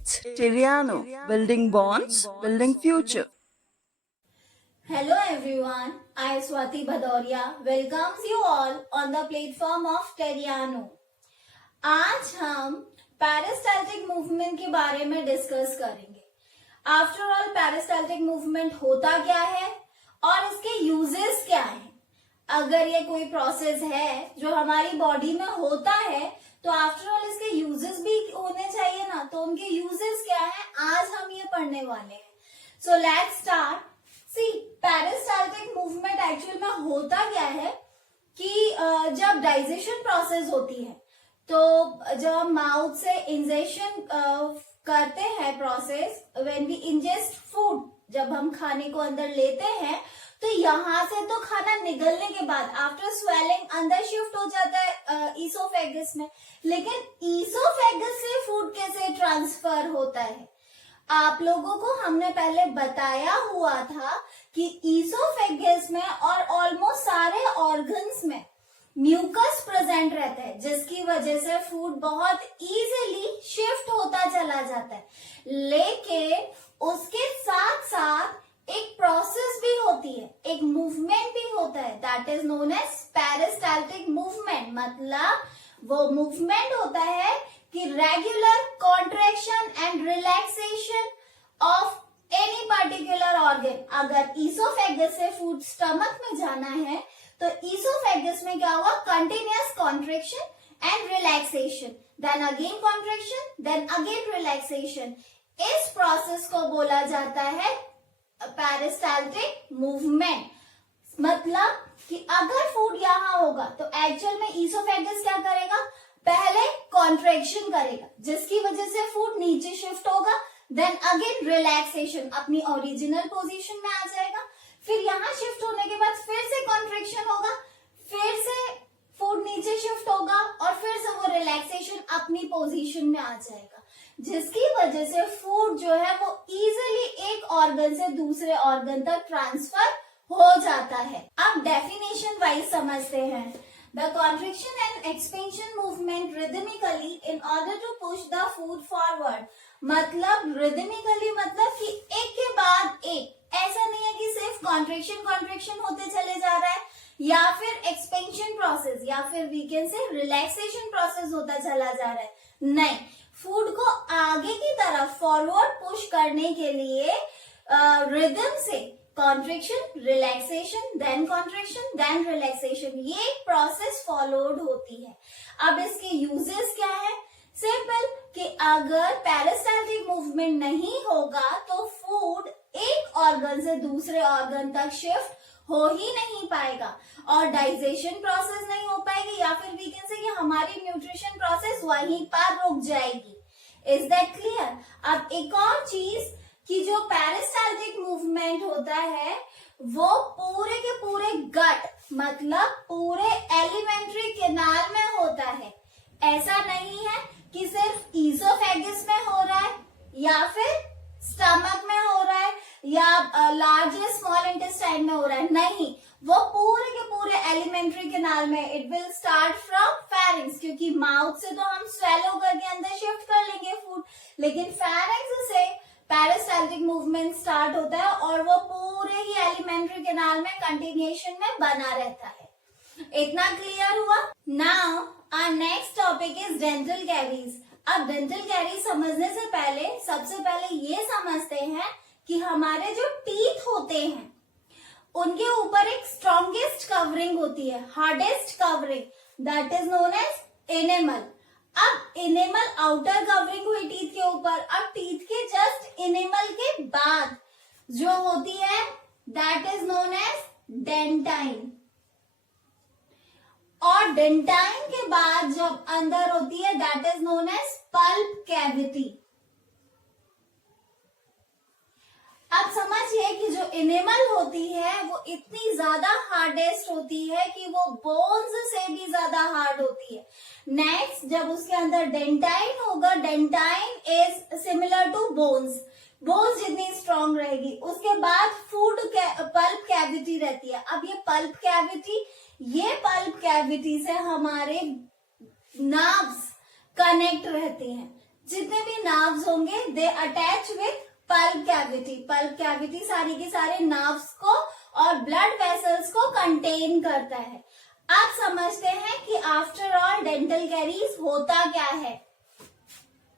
It's Tiriano, building bonds, building future. Hello everyone, I Swati Bhadoria welcomes you all on the platform of Teriano. आज हम peristaltic movement के बारे में discuss करेंगे. After all peristaltic movement होता क्या है और इसके यूजेस क्या हैं. अगर ये कोई प्रोसेस है जो हमारी बॉडी में होता है तो आफ्टर ऑल इसके यूजेस भी होने चाहिए ना. तो उनके यूजेस क्या है आज हम ये पढ़ने वाले हैं. So let's start. See peristaltic movement actual में होता क्या है कि जब डाइजेशन प्रोसेस होती है तो जब हम माउथ से इंजेक्शन करते हैं process, when we ingest food, जब हम खाने को अंदर लेते हैं तो यहाँ से तो खाना निगलने के बाद आफ्टर स्वेलिंग अंदर शिफ्ट हो जाता है ईसोफेगस में. लेकिन ईसोफेगस से फूड कैसे ट्रांसफर होता है? आप लोगों को हमने पहले बताया हुआ था कि ईसोफेगस में और ऑलमोस्ट सारे ऑर्गन्स में म्यूकस प्रेजेंट रहता है, जिसकी वजह से फूड बहुत इजीली शिफ्ट होता चला जाता है. लेकिन उसके साथ साथ एक प्रोसेस भी होती है, एक मूवमेंट भी होता है, that is known as peristaltic movement. मतलब वो मूवमेंट होता है कि regular contraction and relaxation of any particular organ. अगर ईसोफेगस से फूड स्टमक में जाना है तो ईसोफेगस में क्या हुआ? Continuous contraction and relaxation, then again contraction, then again relaxation. इस प्रोसेस को बोला जाता है पेरिस्टाल्टिक मूवमेंट. मतलब कि अगर फूड यहाँ होगा तो एक्चुअल में ईसोफेगस क्या करेगा? पहले कॉन्ट्रैक्शन करेगा, जिसकी वजह से फूड नीचे शिफ्ट होगा, देन अगेन रिलैक्सेशन, अपनी ओरिजिनल पोजीशन में आ जाएगा. फिर यहाँ शिफ्ट होने के बाद फिर से कॉन्ट्रैक्शन होगा, फिर से फूड नीचे शिफ्ट होगा और फिर से वो रिलैक्सेशन अपनी पोजीशन में आ जाएगा, जिसकी वजह से फूड जो है वो इजीली एक ऑर्गन से दूसरे ऑर्गन तक ट्रांसफर हो जाता है. अब डेफिनेशन वाइज समझते हैं. The contraction and expansion movement rhythmically in order to push the food forward. मतलब rhythmically मतलब कि एक के बाद एक. ऐसा नहीं है कि सिर्फ contraction होते चले जा रहा है या फिर expansion process या फिर we can say relaxation process होता चला जा रहा है. नहीं, फूड को आगे की तरफ फॉरवर्ड पुश करने के लिए रिदम से contraction, relaxation, then contraction, then relaxation, ये एक प्रोसेस फॉलोड होती है. अब इसके यूजेस क्या है? सिंपल कि अगर पेरिस्टाल्टिक मूवमेंट नहीं होगा तो फूड एक ऑर्गन से दूसरे ऑर्गन तक शिफ्ट हो ही नहीं पाएगा और डाइजेशन प्रोसेस नहीं हो पाएगी या फिर वी कैन से कि हमारी न्यूट्रिशन प्रोसेस वहीं पर रुक जाएगी. Is that clear? अब एक और चीज कि जो पेरिस्टाल्टिक मूवमेंट होता है वो पूरे के पूरे गट मतलब पूरे एलिमेंट्री कैनाल में होता है. ऐसा नहीं है कि सिर्फ ईसोफेगस में हो रहा है या फिर स्टमक में हो रहा है या लार्ज या स्मॉल इंटेस्टाइन में हो रहा है. नहीं, वो पूरे के पूरे एलिमेंट्री कैनाल में. It will start from pharynx, क्योंकि माउथ से तो हम स्वेलो करके अंदर शिफ्ट कर लेंगे फूड, लेकिन फेरिंग्स से पेरिस्टाल्टिक मूवमेंट स्टार्ट होता है और वो पूरे ही एलिमेंट्री कैनाल में कंटिन्यूएशन में बना रहता है. इतना क्लियर हुआ? Now our next topic is dental caries. अब डेंटल कैरीज समझने से पहले सबसे पहले ये समझते हैं कि हमारे जो टीथ होते हैं उनके ऊपर एक स्ट्रॉन्गेस्ट कवरिंग होती है, hardest covering, that is known as enamel. अब एनेमल आउटर कवरिंग हुई टीथ के ऊपर. अब टीथ के जस्ट एनेमल के बाद जो होती है that is known as dentine. और डेंटाइन के बाद जब अंदर होती है that is known as pulp cavity. अब समझिए कि जो एनिमल होती है वो इतनी ज्यादा हार्डेस्ट होती है कि वो बोन्स से भी ज्यादा हार्ड होती है. नेक्स्ट जब उसके अंदर डेंटाइन होगा, dentine is similar to bones, bones जितनी स्ट्रांग रहेगी. उसके बाद फूड पल्प कैविटी रहती है. अब ये पल्प कैविटी से हमारे नर्व्स कनेक्ट रहते हैं, जितने भी नर्व्स होंगे दे attach with pulp cavity. Pulp cavity सारी के सारे नर्व्स को और ब्लड वेसल्स को कंटेन करता है। आप समझते हैं कि आफ्टर ऑल डेंटल कैरीज होता क्या है।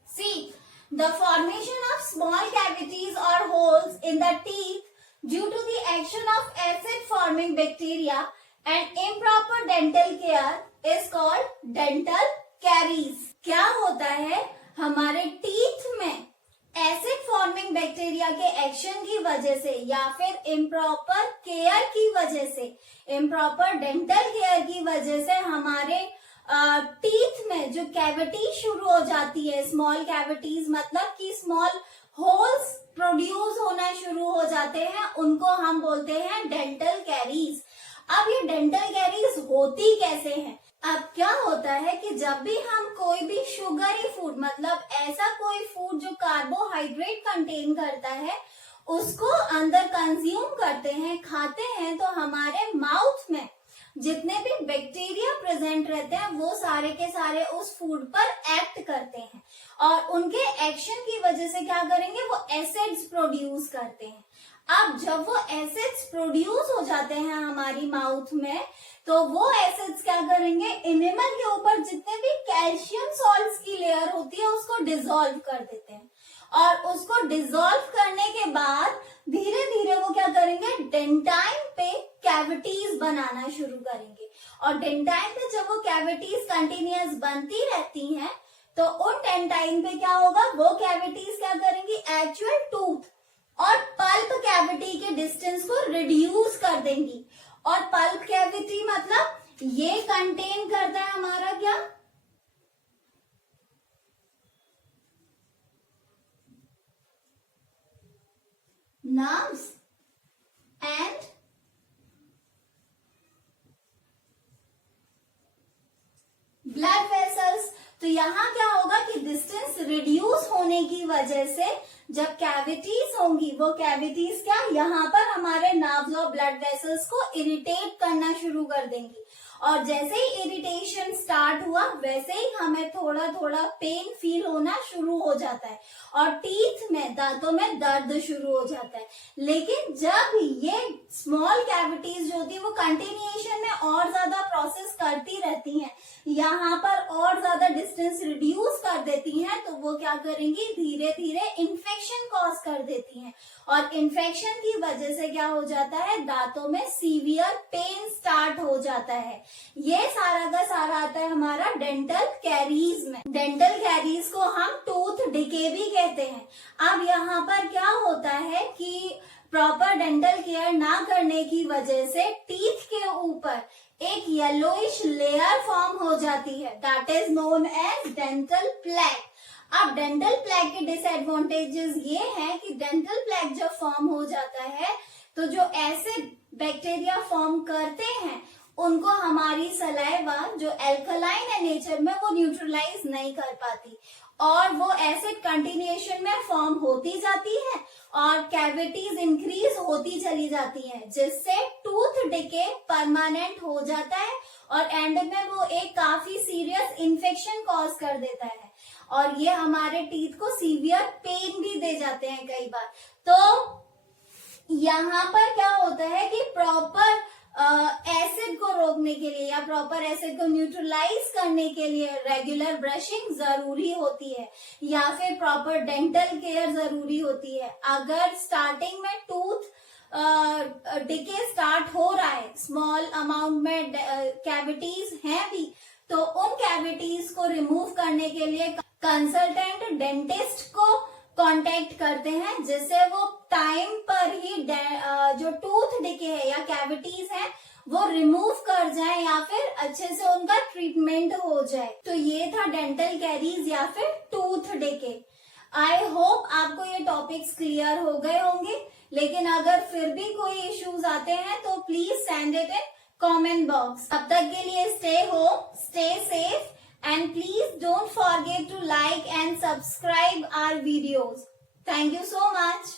C the formation of small cavities और holes in the teeth due to the action of acid forming bacteria and improper dental care is called dental caries. क्या होता है, हमारे टीथ में acid forming bacteria के एक्शन की वजह से या फिर इम्प्रॉपर केयर की वजह से, इम्प्रॉपर डेंटल केयर की वजह से हमारे टीथ में जो कैविटी शुरू हो जाती है, स्मॉल कैविटीज मतलब कि स्मॉल होल्स प्रोड्यूस होना शुरू हो जाते हैं, उनको हम बोलते हैं डेंटल कैरीज। अब ये डेंटल कैरीज होती कैसे हैं? अब क्या होता है कि जब भी हम कोई भी शुगरी फूड मतलब ऐसा कोई फूड जो कार्बोहाइड्रेट कंटेन करता है उसको अंदर कंज्यूम करते हैं, खाते हैं, तो हमारे माउथ में जितने भी बैक्टीरिया प्रेजेंट रहते हैं वो सारे के सारे उस फूड पर एक्ट करते हैं और उनके एक्शन की वजह से क्या करेंगे, वो एसिड्स प्रोड्यूस करते हैं। अब जब वो एसिड्स प्रोड्यूस हो जाते हैं हमारी माउथ में, तो वो एसिड्स क्या करेंगे, इनेमल के ऊपर जितने भी कैल्शियम सॉल्ट्स की लेयर होती है उसको डिसॉल्व कर देते हैं और उसको डिसॉल्व करने के बाद धीरे धीरे वो क्या करेंगे, डेंटाइन पे कैविटीज बनाना शुरू करेंगे और डेंटाइन पे जब वो कैविटीज कंटिन्यूअस बनती रहती हैं तो उन डेंटाइन पे क्या होगा, वो कैविटीज क्या करेंगी, एक्चुअल टूथ और पल्प कैविटी के डिस्टेंस को रिड्यूस कर देंगी। और पल्प कैविटी मतलब ये कंटेन करता है हमारा क्या, नर्व्स एंड ब्लड वेसल्स। तो यहाँ क्या होगा कि डिस्टेंस रिड्यूस होने की वजह से जब कैविटीज होंगी वो कैविटीज क्या यहाँ पर हमारे नर्व्स और ब्लड वेसल्स को इरिटेट करना शुरू कर देंगी और जैसे ही इरिटेशन स्टार्ट हुआ वैसे ही हमें थोड़ा थोड़ा पेन फील होना शुरू हो जाता है और टीथ में, दांतों में दर्द शुरू हो जाता है। लेकिन जब ये स्मॉल कैविटीज जो होती है वो कंटिन्यूएशन में और ज्यादा प्रोसेस करती रहती हैं, यहाँ पर और ज्यादा डिस्टेंस रिड्यूस कर देती हैं, तो वो क्या करेंगी, धीरे धीरे इन्फेक्शन कॉज कर देती हैं और इन्फेक्शन की वजह से क्या हो जाता है, दांतों में सीवियर पेन स्टार्ट हो जाता है। ये सारा का सारा आता है हमारा डेंटल कैरीज में। डेंटल कैरीज को हम टूथ डिके भी कहते हैं। अब यहाँ पर क्या होता है कि प्रॉपर डेंटल केयर ना करने की वजह से टीथ के ऊपर एक येलोइश लेयर फॉर्म हो जाती है, that is known as dental plaque. अब डेंटल प्लैक के डिसएडवांटेजेस ये हैं कि डेंटल प्लैक जब फॉर्म हो जाता है तो जो एसिड बैक्टीरिया फॉर्म करते हैं उनको हमारी सलाइवा जो एल्कलाइन है नेचर में वो न्यूट्रलाइज नहीं कर पाती और वो एसिड कंटिन्यूएशन में फॉर्म होती जाती है और कैविटीज इंक्रीज होती चली जाती हैं, जिससे टूथ डिके परमानेंट हो जाता है और एंड में वो एक काफी सीरियस इन्फेक्शन कॉज कर देता है और ये हमारे टीथ को सीवियर पेन भी दे जाते हैं कई बार। तो यहाँ पर क्या होता है कि प्रॉपर एसिड को रोकने के लिए या प्रॉपर एसिड को न्यूट्रलाइज करने के लिए रेगुलर ब्रशिंग जरूरी होती है या फिर प्रॉपर डेंटल केयर जरूरी होती है। अगर स्टार्टिंग में टूथ डिके स्टार्ट हो रहा है, स्मॉल अमाउंट में कैविटीज हैं भी, तो उन कैविटीज को रिमूव करने के लिए कंसल्टेंट डेंटिस्ट को कांटेक्ट करते हैं, जिससे वो टाइम पर ही जो टूथ डिके है या कैविटीज है वो रिमूव कर जाए या फिर अच्छे से उनका ट्रीटमेंट हो जाए। तो ये था डेंटल कैरीज या फिर टूथ डिके। आई होप आपको ये टॉपिक्स क्लियर हो गए होंगे, लेकिन अगर फिर भी कोई इश्यूज आते हैं तो please send it in comment box. तब तक के लिए stay home, stay safe and please don't forget to like and subscribe our videos. Thank you so much.